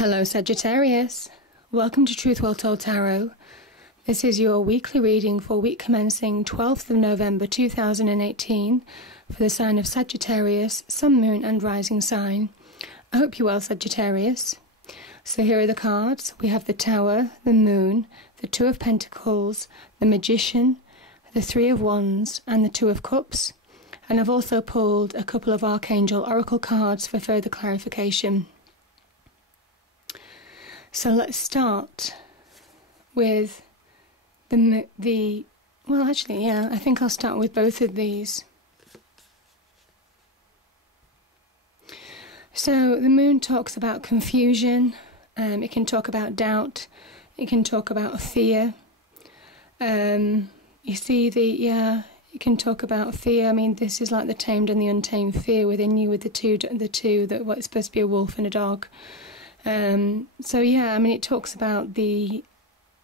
Hello Sagittarius, welcome to Truth Well Told Tarot. This is your weekly reading for week commencing 12th of November 2018 for the sign of Sagittarius, Sun, Moon and Rising sign. I hope you're well, Sagittarius. So here are the cards. We have the Tower, the Moon, the Two of Pentacles, the Magician, the Three of Wands and the Two of Cups. And I've also pulled a couple of Archangel Oracle cards for further clarification. So let's start with I think I'll start with both of these. So the Moon talks about confusion, it can talk about doubt, it can talk about fear. It can talk about fear. I mean, this is like the tamed and the untamed fear within you with the two that what's supposed to be a wolf and a dog. It talks about the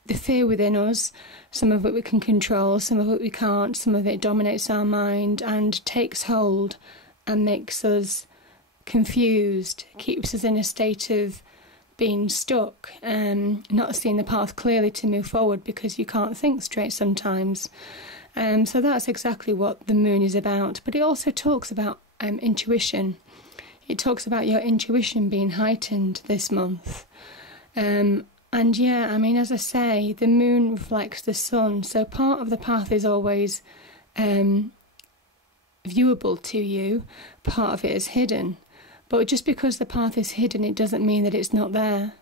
fear within us. Some of it we can control, some of it we can't, some of it dominates our mind and takes hold and makes us confused, keeps us in a state of being stuck and not seeing the path clearly to move forward because you can't think straight sometimes. So that's exactly what the Moon is about. But it also talks about intuition. It talks about your intuition being heightened this month. As I say, the Moon reflects the Sun, so part of the path is always viewable to you, part of it is hidden. But just because the path is hidden, it doesn't mean that it's not there,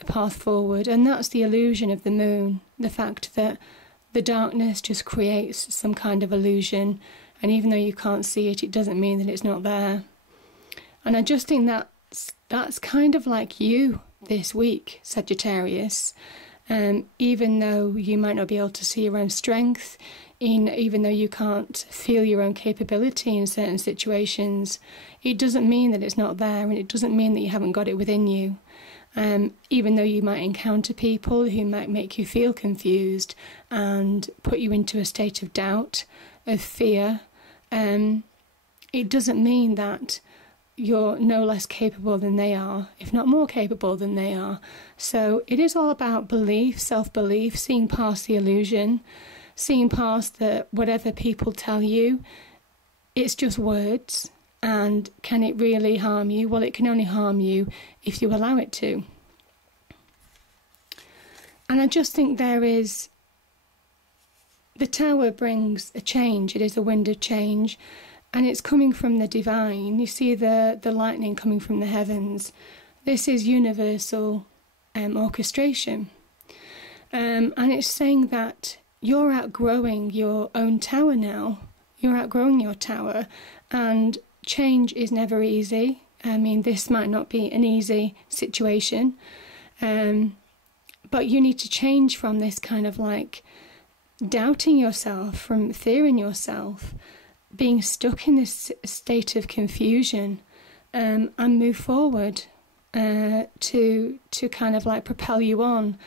the path forward. And that's the illusion of the Moon, the fact that the darkness just creates some kind of illusion, and even though you can't see it, it doesn't mean that it's not there. And I just think that's kind of like you this week, Sagittarius. Even though you might not be able to see your own strength, even though you can't feel your own capability in certain situations, it doesn't mean that it's not there, and it doesn't mean that you haven't got it within you. Even though you might encounter people who might make you feel confused and put you into a state of doubt, of fear, it doesn't mean that you're no less capable than they are, if not more capable than they are. So it is all about belief, self-belief, seeing past the illusion, seeing past whatever people tell you. It's just words, and can it really harm you? Well, it can only harm you if you allow it to. And I just think the Tower brings a change. It is a wind of change. And it's coming from the divine. You see the lightning coming from the heavens. This is universal orchestration. And it's saying that you're outgrowing your own tower now. You're outgrowing your tower. And change is never easy. I mean, this might not be an easy situation. But you need to change from this kind of like doubting yourself, from fearing yourself, being stuck in this state of confusion, and move forward to kind of like propel you on.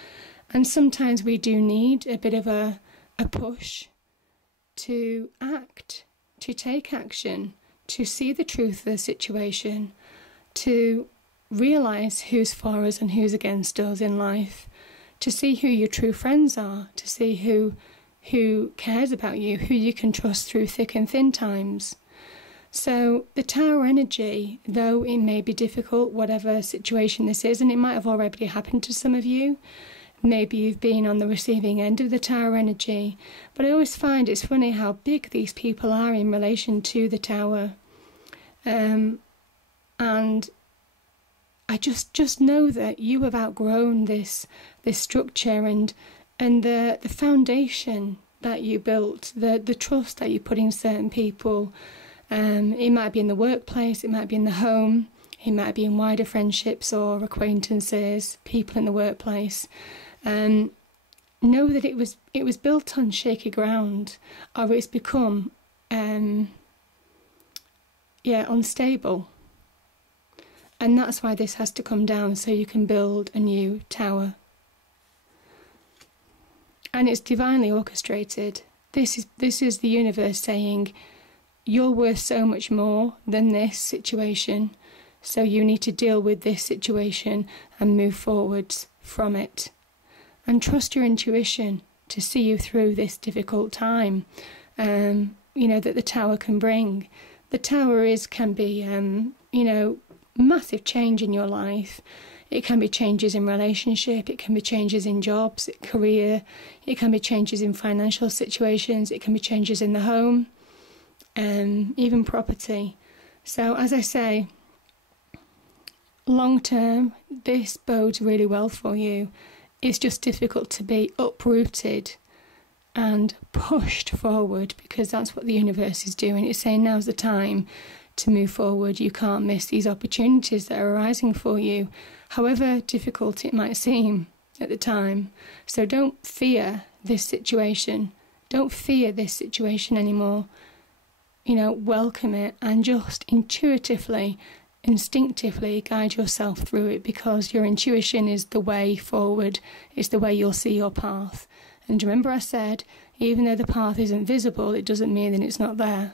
And sometimes we do need a bit of a push to act, to take action, to see the truth of the situation, to realise who's for us and who's against us in life, to see who your true friends are, to see who cares about you, who you can trust through thick and thin times. So the Tower energy, though it may be difficult, whatever situation this is, and it might have already happened to some of you, maybe you've been on the receiving end of the Tower energy, but I always find it's funny how big these people are in relation to the Tower. And I just know that you have outgrown this structure and the foundation that you built, the trust that you put in certain people. It might be in the workplace, it might be in the home, it might be in wider friendships or acquaintances, people in the workplace. Know that it was built on shaky ground, or it's become unstable. And that's why this has to come down, so you can build a new tower. And it's divinely orchestrated. This is the universe saying, you're worth so much more than this situation. So you need to deal with this situation and move forwards from it. And trust your intuition to see you through this difficult time, that the Tower can bring. The Tower can be, massive change in your life. It can be changes in relationship, it can be changes in jobs, career, it can be changes in financial situations, it can be changes in the home, even property. So as I say, long term, this bodes really well for you. It's just difficult to be uprooted and pushed forward, because that's what the universe is doing. It's saying now's the time to move forward. You can't miss these opportunities that are arising for you, however difficult it might seem at the time. So don't fear this situation. Don't fear this situation anymore. Welcome it and just intuitively, instinctively guide yourself through it, because your intuition is the way forward. It's the way you'll see your path. And remember I said, even though the path isn't visible, it doesn't mean that it's not there.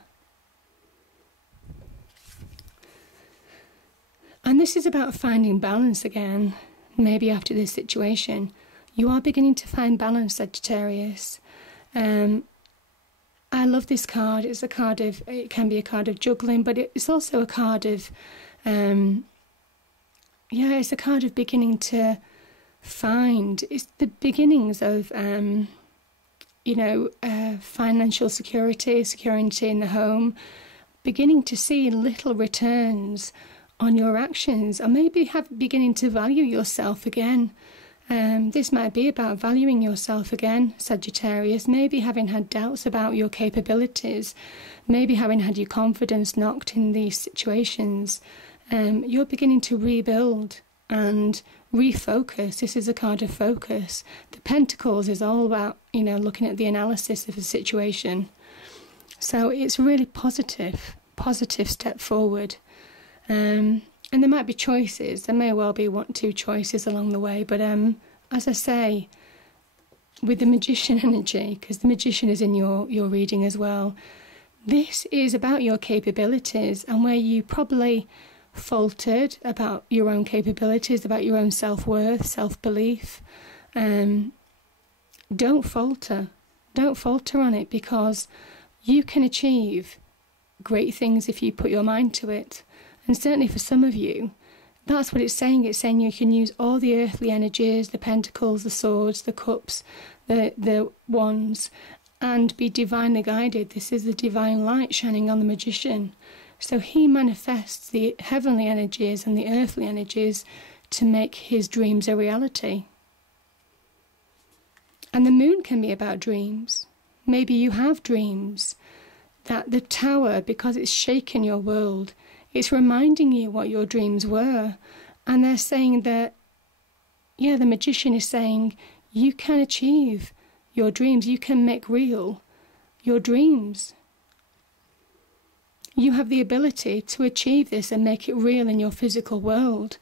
And this is about finding balance again, maybe after this situation. You are beginning to find balance, Sagittarius. I love this card. It's a card of, it can be a card of juggling, but it's also a card of, it's a card of beginning to find, it's the beginnings of, financial security in the home, beginning to see little returns on your actions, or maybe beginning to value yourself again. This might be about valuing yourself again, Sagittarius, maybe having had doubts about your capabilities, maybe having had your confidence knocked in these situations. You're beginning to rebuild and refocus. This is a card of focus. The Pentacles is all about, looking at the analysis of the situation. So it's really positive step forward. And there might be choices. There may well be 1-2 choices along the way. But as I say, with the Magician energy, because the Magician is in your reading as well, this is about your capabilities and where you probably faltered about your own capabilities, about your own self-worth, self-belief. Don't falter. Don't falter on it, because you can achieve great things if you put your mind to it. And certainly for some of you, that's what it's saying. It's saying you can use all the earthly energies, the pentacles, the swords, the cups, the wands, and be divinely guided. This is the divine light shining on the Magician. So he manifests the heavenly energies and the earthly energies to make his dreams a reality. And the moon can be about dreams. Maybe you have dreams that the Tower, because it's shaken your world, it's reminding you what your dreams were. And they're saying that, the Magician is saying, you can achieve your dreams. You can make real your dreams. You have the ability to achieve this and make it real in your physical world.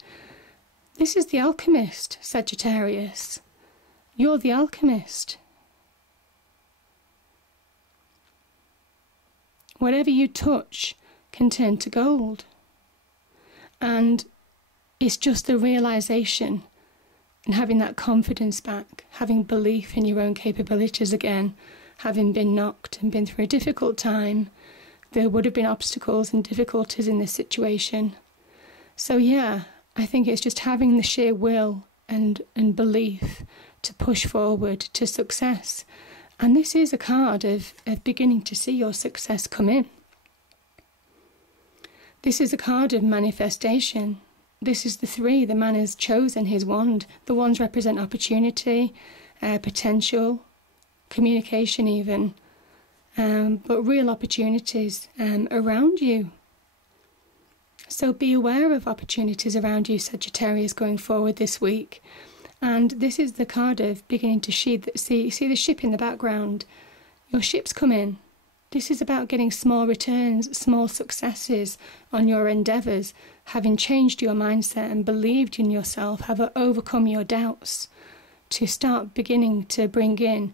This is the alchemist, Sagittarius. You're the alchemist. Whatever you touch can turn to gold. And it's just the realization and having that confidence back, having belief in your own capabilities again, having been knocked and been through a difficult time. There would have been obstacles and difficulties in this situation. So I think it's just having the sheer will and belief to push forward to success. And this is a card of beginning to see your success come in. This is a card of manifestation. This is the 3. The man has chosen his wand. The wands represent opportunity, potential, communication even, but real opportunities around you. So be aware of opportunities around you, Sagittarius, going forward this week. And this is the card of beginning to see the ship in the background. Your ship's come in. This is about getting small returns, small successes on your endeavours, having changed your mindset and believed in yourself, have overcome your doubts, to start beginning to bring in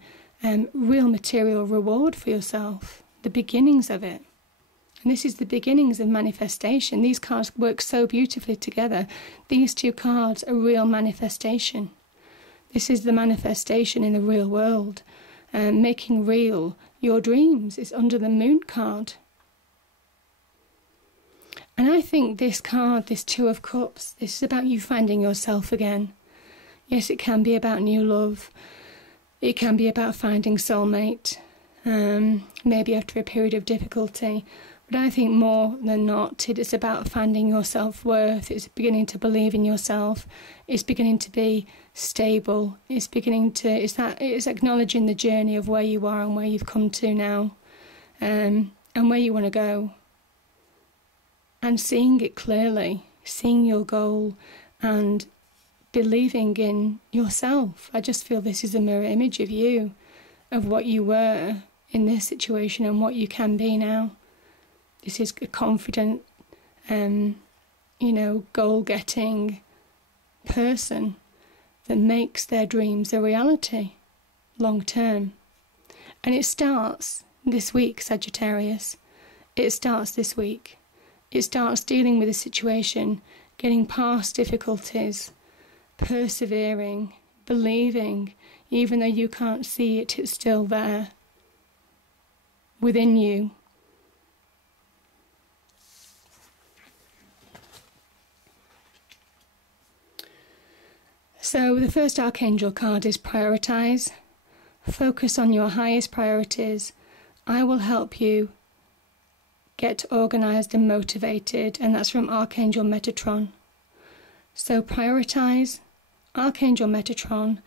real material reward for yourself, the beginnings of it. And this is the beginnings of manifestation. These cards work so beautifully together. These two cards are real manifestation. This is the manifestation in the real world. Making real your dreams is under the Moon card. And I think this card, this Two of Cups, this is about you finding yourself again. Yes, it can be about new love. It can be about finding soulmate, maybe after a period of difficulty. But I think more than not, it is about finding your self-worth. It's beginning to believe in yourself. It's beginning to be stable. It's acknowledging the journey of where you are and where you've come to now, and where you want to go. And seeing it clearly, seeing your goal and believing in yourself. I just feel this is a mirror image of you, of what you were in this situation and what you can be now. This is a confident, goal-getting person that makes their dreams a reality long term. And it starts this week, Sagittarius. It starts this week. It starts dealing with a situation, getting past difficulties, persevering, believing, even though you can't see it, it's still there within you. So the first Archangel card is prioritize. Focus on your highest priorities. I will help you get organised and motivated, and that's from Archangel Metatron. So prioritize, Archangel Metatron,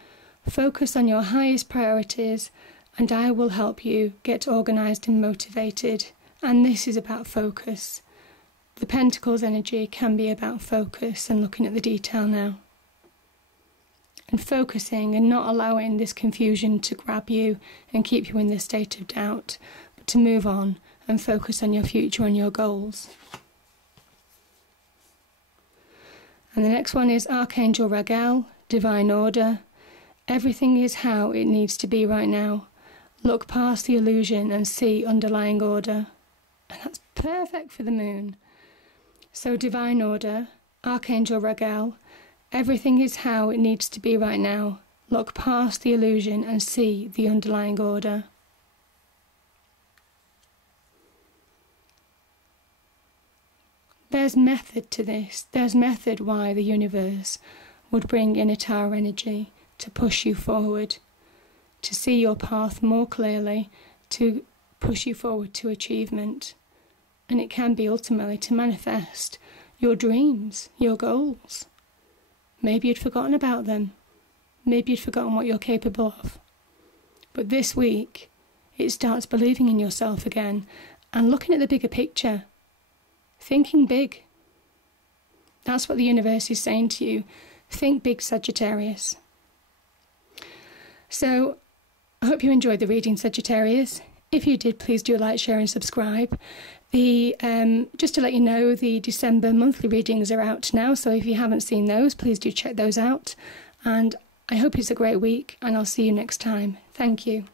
focus on your highest priorities, and I will help you get organised and motivated. And this is about focus. The Pentacles energy can be about focus and looking at the detail now. And focusing and not allowing this confusion to grab you and keep you in this state of doubt, but to move on and focus on your future and your goals. And the next one is Archangel Raguel, Divine Order. Everything is how it needs to be right now. Look past the illusion and see underlying order. And that's perfect for the Moon. So Divine Order, Archangel Raguel, everything is how it needs to be right now. Look past the illusion and see the underlying order. There's method to this. There's method why the universe would bring in a Tower energy to push you forward, to see your path more clearly, to push you forward to achievement. And it can be ultimately to manifest your dreams, your goals. Maybe you'd forgotten about them. Maybe you'd forgotten what you're capable of. But this week, it starts believing in yourself again and looking at the bigger picture. Thinking big. That's what the universe is saying to you. Think big, Sagittarius. So, I hope you enjoyed the reading, Sagittarius. If you did, please do like, share and subscribe. Just to let you know, the December monthly readings are out now, so if you haven't seen those, please do check those out. And I hope it's a great week, and I'll see you next time. Thank you.